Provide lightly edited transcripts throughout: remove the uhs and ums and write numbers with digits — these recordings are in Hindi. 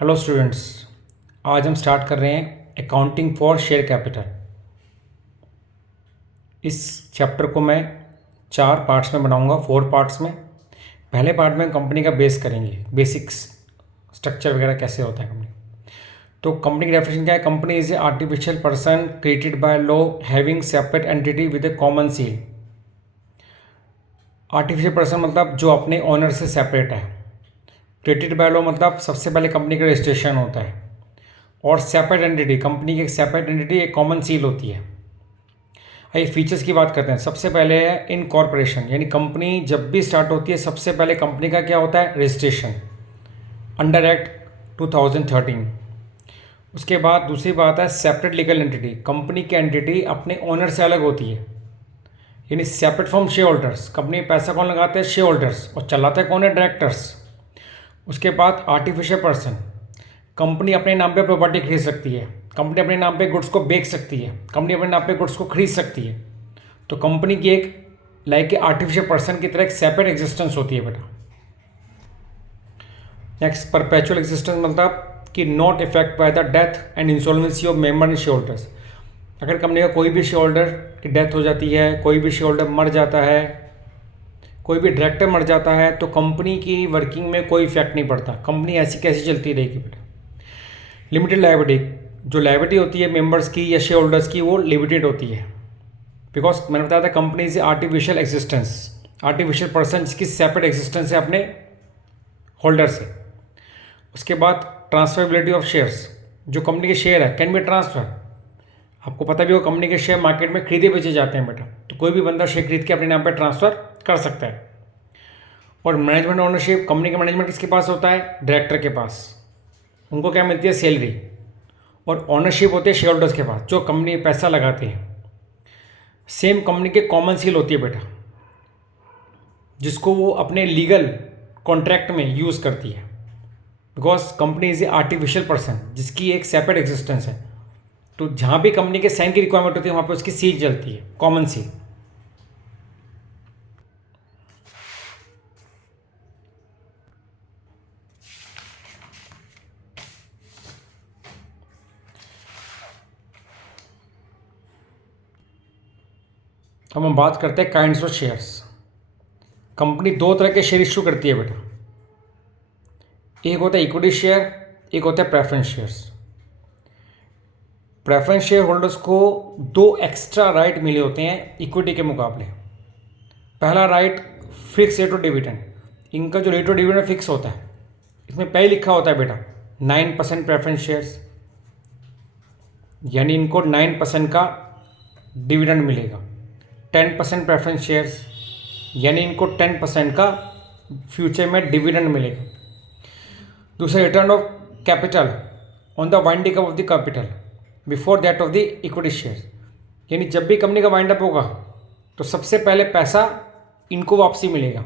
Hello students. आज हम स्टार्ट कर रहे हैं अकाउंटिंग फॉर शेयर कैपिटल। इस चैप्टर को मैं 4 पार्ट्स में बनाऊंगा, 4 पार्ट्स में। पहले पार्ट में कंपनी का बेस करेंगे, बेसिक्स स्ट्रक्चर वगैरह कैसे होता है कंपनी। तो कंपनी की डेफिनेशन क्या है? Company is a artificial person created by law having separate entity with A common seal. Artificial person मतलब जो अपने ओनर से सेपरेट है। क्रिएटेड बाय लॉ मतलब सबसे पहले कंपनी का रजिस्ट्रेशन होता है। और सेपरेट एंटिटी, कंपनी की एक सेपरेट एंटिटी, एक कॉमन सील होती है। आइए फीचर्स की बात करते हैं। सबसे पहले है इनकॉर्पोरेशन, यानी कंपनी जब भी स्टार्ट होती है सबसे पहले कंपनी का क्या होता है? Registration under act 2013। उसके बाद दूसरी बात है सेपरेट लीगल एंटिटी। कंपनी की एंटिटी अपने ओनर से अलग होती है, यानी separate from share holders. Company में पैसा कौन लगाते हैं? Share holders. और चलाते कौन है? डायरेक्टर्स। उसके बाद आर्टिफिशियल पर्सन, कंपनी अपने नाम पे प्रॉपर्टी खरीद सकती है, कंपनी अपने नाम पे गुड्स को बेच सकती है, कंपनी अपने नाम पे गुड्स को खरीद सकती है। तो कंपनी की एक लाइक ए आर्टिफिशियल पर्सन की तरह एक सेपरेट एग्जिस्टेंस होती है बेटा। नेक्स्ट परपेचुअल एग्जिस्टेंस मतलब कि not effect by the death and insolvency of member and share holders. अगर कंपनी का कोई भी शेयर होल्डर की डेथ हो जाती है, कोई भी शेयर होल्डर मर जाता है, कोई भी डायरेक्टर मर जाता है, तो कंपनी की वर्किंग में कोई इफेक्ट नहीं पड़ता। कंपनी ऐसी कैसी चलती रहेगी बेटा। लिमिटेड लायबिलिटी, जो लायबिलिटी होती है मेंबर्स की या शेयर होल्डर्स की, वो लिमिटेड होती है। बिकॉज मैंने बताया था company is artificial existence, artificial person जिसकी सेपरेट एग्जिस्टेंस है अपने होल्डर से। उसके बाद ट्रांसफरेबिलिटी ऑफ शेयर्स, जो कंपनी के शेयर है कैन बी ट्रांसफर। आपको पता भी हो कंपनी के शेयर मार्केट में खरीदे बेचे जाते हैं बेटा, तो कोई भी बंदा शेयर खरीद के अपने नाम पर ट्रांसफर कर सकता है। और मैनेजमेंट ओनरशिप, कंपनी का मैनेजमेंट किसके पास होता है? डायरेक्टर के पास। उनको क्या मिलती है? सैलरी। और ओनरशिप होती है शेयर होल्डर्स के पास, जो कंपनी में पैसा लगाते हैं। सेम कंपनी के कॉमन सील होती है बेटा, जिसको वो अपने लीगल कॉन्ट्रैक्ट में यूज़ करती है। Because company is a artificial person जिसकी एक सेपरेट एग्जिस्टेंस है, तो जहाँ भी कंपनी के साइन की रिक्वायरमेंट होती है वहाँ पे उसकी सील चलती है, कॉमन सील। अब हम बात करते हैं काइंड्स ऑफ शेयर्स। कंपनी 2 तरह के शेयर इशू करती है बेटा। एक होता है इक्विटी शेयर, एक होता है preference shares. Preference share holders को 2 एक्स्ट्रा राइट मिले होते हैं इक्विटी के मुकाबले। पहला right fix rate of dividend. इनका जो रेट ऑफ डिविडेंड फिक्स होता है, इसमें पहले लिखा होता है बेटा 9% प्रेफरेंस शेयर्स, यानी इनको 9% का डिविडेंड मिलेगा। 10% प्रेफरेंस शेयर्स, यानी इनको 10% का फ्यूचर में डिविडेंड मिलेगा। दूसरा return of capital on the winding up of the capital before that of the equity share, यानी जब भी कंपनी का वाइंड अप होगा तो सबसे पहले पैसा इनको वापसी मिलेगा,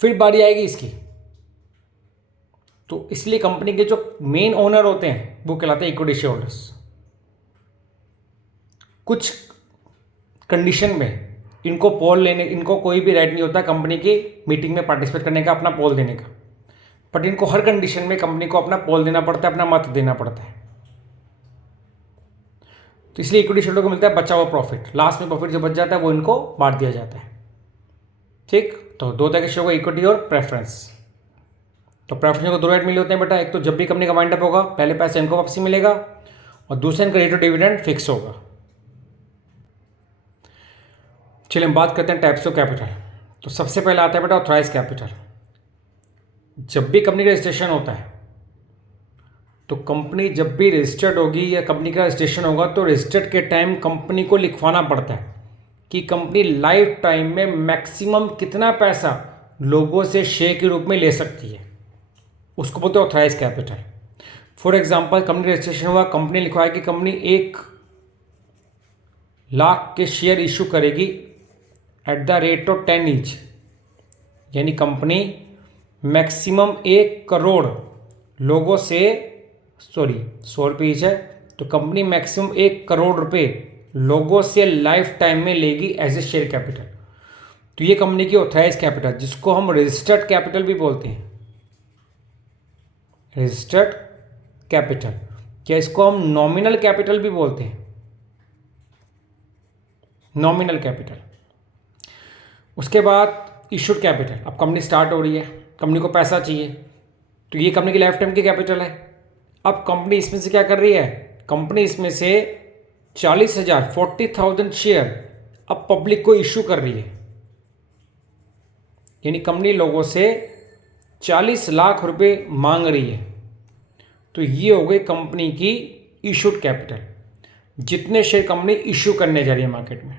फिर बारी आएगी इसकी। तो इसलिए कंपनी के जो मेन ओनर होते हैं वो कहलाते हैं इक्विटी शेयर होल्डर्स। कुछ कंडीशन में इनको पोल लेने, इनको कोई भी राइट नहीं होता कंपनी की मीटिंग में पार्टिसिपेट करने का, अपना पोल देने का। बट इनको हर कंडीशन में कंपनी को अपना पोल देना पड़ता है, अपना मत देना पड़ता है। तो इसलिए इक्विटी शेयरहोल्डर को मिलता है बचा हुआ प्रॉफिट। लास्ट में प्रॉफिट जो बच जाता है वो इनको बांट दिया जाता है। ठीक, तो 2 तरह के शेयर को, इक्विटी और प्रेफरेंस। तो प्रेफरेंस को 2 राइट मिले होते हैं बेटा। एक तो जब भी कंपनी का वाइंड अप होगा पहले पैसा इनको वापसी मिलेगा, और दूसरा इनका रेट ऑफ डिविडेंड फिक्स होगा। चलिए हम बात करते हैं टाइप्स ऑफ कैपिटल। तो सबसे पहले आता है बेटा ऑथराइज कैपिटल। जब भी कंपनी का रजिस्ट्रेशन होता है, तो कंपनी जब भी रजिस्टर्ड होगी या कंपनी का रजिस्ट्रेशन होगा, तो रजिस्टर्ड के टाइम कंपनी को लिखवाना पड़ता है कि कंपनी लाइफ टाइम में मैक्सिमम कितना पैसा लोगों से शेयर के रूप में ले सकती है, उसको बोलते हैं authorise capital. For example company registration हुआ, कंपनी लिखवाया कि कंपनी 1 लाख के शेयर इशू करेगी at the rate of 10 each, यानी कंपनी मैक्सिमम 1 करोड़ लोगों से, सॉरी 100 रुपये ईच है, तो कंपनी मैक्सिमम 1 करोड़ रुपए लोगों से लाइफ टाइम में लेगी एज ए शेयर कैपिटल। तो ये कंपनी की ऑथराइज कैपिटल, जिसको हम रजिस्टर्ड कैपिटल भी बोलते हैं। Registered capital. क्या इसको हम नॉमिनल कैपिटल भी बोलते हैं? Nominal capital. उसके बाद इशूड कैपिटल। अब कंपनी स्टार्ट हो रही है, कंपनी को पैसा चाहिए, तो ये कंपनी की लाइफ टाइम की कैपिटल है। अब कंपनी इसमें से क्या कर रही है? कंपनी इसमें से 40,000 शेयर अब पब्लिक को इशू कर रही है। यानी कंपनी लोगों से 40 लाख रुपए मांग रही है। तो ये हो गई कंपनी की इशूड कैपिटल, जितने शेयर कंपनी इशू करने जा रही है मार्केट में।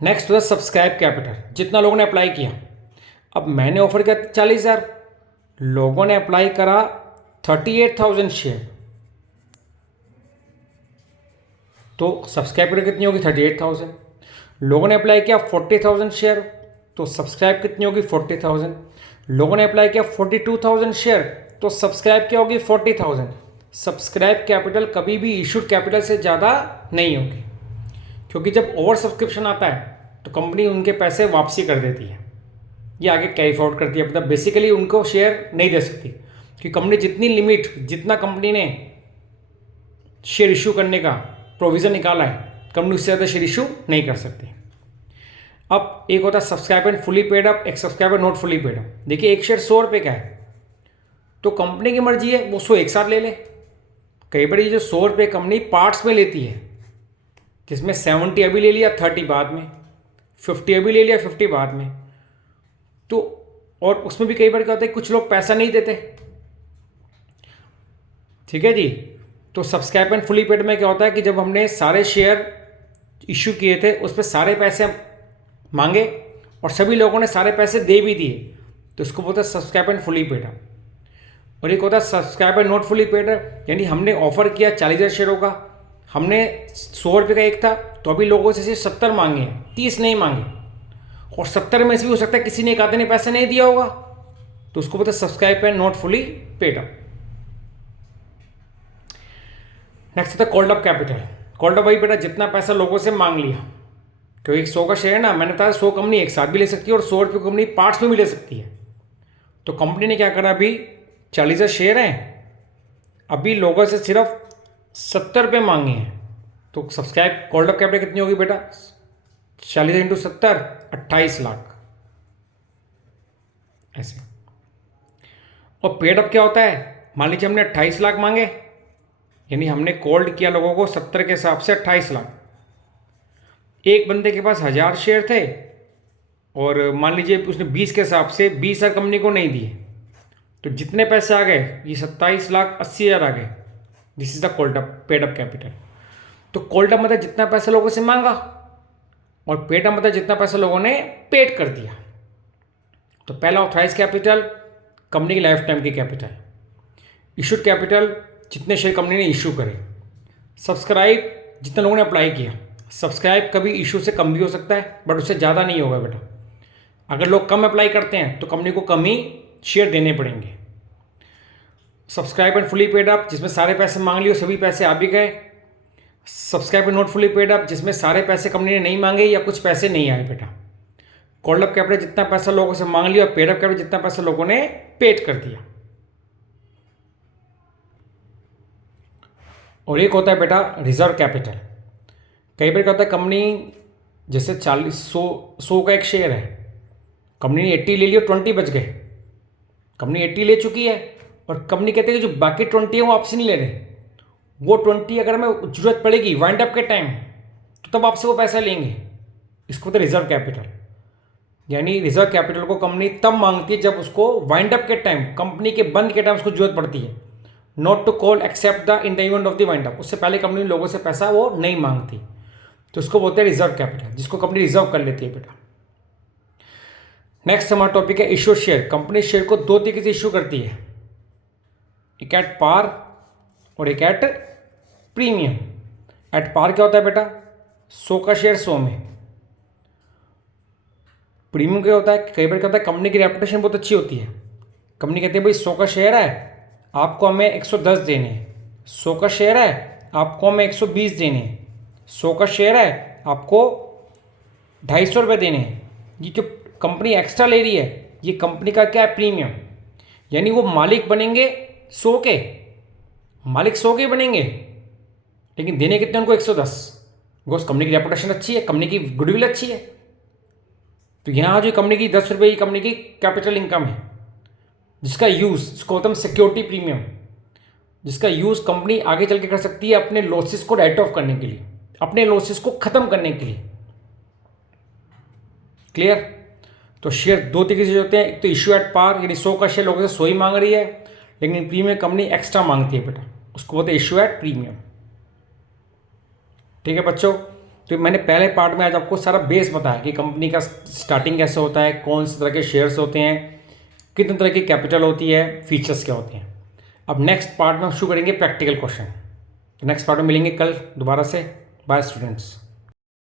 नेक्स्ट होता है सब्सक्राइब कैपिटल, जितना लोगों ने अप्लाई किया। अब मैंने ऑफर किया 40,000, लोगों ने अप्लाई करा 38,000 शेयर, तो सब्सक्राइब कैपिटल कितनी होगी? 38,000। लोगों ने अप्लाई किया 40,000 शेयर, तो सब्सक्राइब कितनी होगी? 40,000। लोगों ने अप्लाई किया 42,000 शेयर, तो सब्सक्राइब क्या होगी? 40,000। सब्सक्राइब कैपिटल कभी भी इशूड कैपिटल से ज़्यादा नहीं होगी, क्योंकि जब ओवर सब्सक्रिप्शन आता है तो कंपनी उनके पैसे वापसी कर देती है, ये आगे कैरी फॉरवर्ड करती है। मतलब बेसिकली उनको शेयर नहीं दे सकती, कि कंपनी जितनी लिमिट, जितना कंपनी ने शेयर इशू करने का प्रोविज़न निकाला है, कंपनी उससे ज़्यादा शेयर इशू नहीं कर सकती। अब एक होता है subscribe and fully paid up, एक subscribe and not fully paid up. देखिए एक शेयर 100 रुपये का है, तो कंपनी की मर्जी है वो 100 एक साथ ले ले। कई बार ये जो 100 रुपये कंपनी पार्ट्स में लेती है, जिसमें 70 अभी ले लिया, 30 बाद में, 50 अभी ले लिया, 50 बाद में। तो और उसमें भी कई बार क्या होता है, कुछ लोग पैसा नहीं देते, ठीक है जी। तो सब्सक्राइब एंड फुली पेड में क्या होता है कि जब हमने सारे शेयर इशू किए थे, उस पर सारे पैसे मांगे और सभी लोगों ने सारे पैसे दे भी दिए, तो इसको बोलते हैं सब्सक्राइब एंड फुली पेड। और एक होता है subscribe and not fully paid, यानी हमने ऑफर किया 40,000 शेयरों का, हमने 100 रुपये का एक था, तो अभी लोगों से सिर्फ 70 मांगे हैं, 30 नहीं मांगे, और 70 में से भी हो सकता है किसी ने एक आधे ने पैसा नहीं दिया होगा, तो उसको बोलते हैं subscribe and not fully paid up. Next होता है called up capital. Called up वही बेटा जितना पैसा लोगों से मांग लिया, क्योंकि 100 का शेयर है ना, मैंने कहा 100 कंपनी एक साथ भी ले सकती है और 100 रुपये कंपनी पार्ट्स में भी ले सकती है। तो कंपनी ने क्या करा, अभी 40,000 शेयर हैं, अभी लोगों से सिर्फ 70 रुपये मांगे हैं, तो सब्सक्राइब कॉल्ड अप कैपिटल कितनी होगी बेटा? 40,000 इंटू 70, 28 लाख ऐसे। और पेड अप क्या होता है? मान लीजिए हमने 28 लाख मांगे, यानी हमने कॉल्ड किया लोगों को 70 के हिसाब से 28 लाख। एक बंदे के पास 1000 शेयर थे और मान लीजिए उसने 20 के हिसाब से 20,000 कंपनी को नहीं दिए, तो जितने पैसे आ गए, ये 27,80,000 आ गए। This is the called up paid up capital. तो कॉल्ड अप मतलब जितना पैसा लोगों से मांगा, और पेड अप मतलब जितना पैसा लोगों ने पेड कर दिया। तो पहला ऑथराइज कैपिटल, कंपनी की लाइफ टाइम की कैपिटल। इशूड कैपिटल, जितने शेयर कंपनी ने इशू करे। सब्सक्राइब, जितने लोगों ने अप्लाई किया। सब्सक्राइब कभी इशू से कम भी हो सकता है, बट उससे ज़्यादा नहीं होगा बेटा। अगर लोग कम अप्लाई करते हैं तो कंपनी को कम ही शेयर देने पड़ेंगे। Subscribe and fully paid up, जिसमें सारे पैसे मांग लिए, सभी पैसे आ भी गए। Subscribe and not fully paid up, जिसमें सारे पैसे कंपनी ने नहीं मांगे या कुछ पैसे नहीं आए बेटा। कॉल्ड अप कैपिटल, जितना पैसा लोगों से मांग लिया, और पेड अप कैपिटल, जितना पैसा लोगों ने पेड कर दिया। और एक होता है बेटा रिजर्व कैपिटल। कई बार क्या होता है, कंपनी जैसे 100 का एक शेयर है, कंपनी ने 80 ले लिया, 20 बच गए। कंपनी 80 ले चुकी है और कंपनी कहती है कि जो बाकी 20 है वो आपसे नहीं ले रहे, वो 20 अगर हमें जरूरत पड़ेगी वाइंड अप के टाइम, तो तब आपसे वो पैसा लेंगे। इसको तो रिजर्व कैपिटल, यानी रिजर्व कैपिटल को कंपनी तब मांगती है जब उसको वाइंड अप के टाइम, कंपनी के बंद के टाइम उसको जरूरत पड़ती है। Not to call except the in the event of the wind up, उससे पहले कंपनी लोगों से पैसा वो नहीं मांगती, तो उसको बोलते हैं रिजर्व कैपिटल, जिसको कंपनी रिजर्व कर लेती है बेटा। नेक्स्ट हमारा टॉपिक है इशू शेयर। कंपनी शेयर को दो तरीके से इशू करती है, एक एट पार और एक एट प्रीमियम। एट पार क्या होता है बेटा? 100 का शेयर 100 में। प्रीमियम क्या होता है? कई बार क्या होता है, कंपनी की रेपुटेशन बहुत अच्छी होती है, कंपनी कहती है भाई 100 का शेयर है, आपको हमें 110 देने हैं। 100 का शेयर है, आपको हमें 120 देने हैं। 100 का शेयर है, आपको 250 रुपये देने हैं। ये जो कंपनी एक्स्ट्रा ले रही है, ये कंपनी का क्या है? प्रीमियम। यानी वो मालिक बनेंगे 100 के, मालिक 100 के बनेंगे, लेकिन देने कितने उनको 110, बिकॉज कंपनी की रेपुटेशन अच्छी है, कंपनी की गुडविल अच्छी है। तो यहाँ जो कंपनी की 10 रुपये की कंपनी की कैपिटल इनकम है, जिसका यूज़, जिसको होता है सिक्योरिटी प्रीमियम, जिसका यूज़ कंपनी आगे चल के कर सकती है अपने लॉसेस को राइट ऑफ करने के लिए, अपने लॉसेस को ख़त्म करने के लिए। क्लियर? तो शेयर दो तरीके से होते हैं, एक तो इशू एट पार, यानी 100 का शेयर लोगों से 100 ही मांग रही है, लेकिन प्रीमियम कंपनी एक्स्ट्रा मांगती है बेटा, उसको बोलते हैं इशू एट प्रीमियम। ठीक है बच्चों, तो मैंने पहले पार्ट में आज आपको सारा बेस बताया कि कंपनी का स्टार्टिंग कैसे होता है, कौन से तरह के शेयर्स होते हैं, कितने तरह की कैपिटल होती है, फीचर्स क्या होते हैं। अब नेक्स्ट पार्ट में हम शुरू करेंगे प्रैक्टिकल क्वेश्चन। तो नेक्स्ट पार्ट में मिलेंगे कल दोबारा से। Bye students.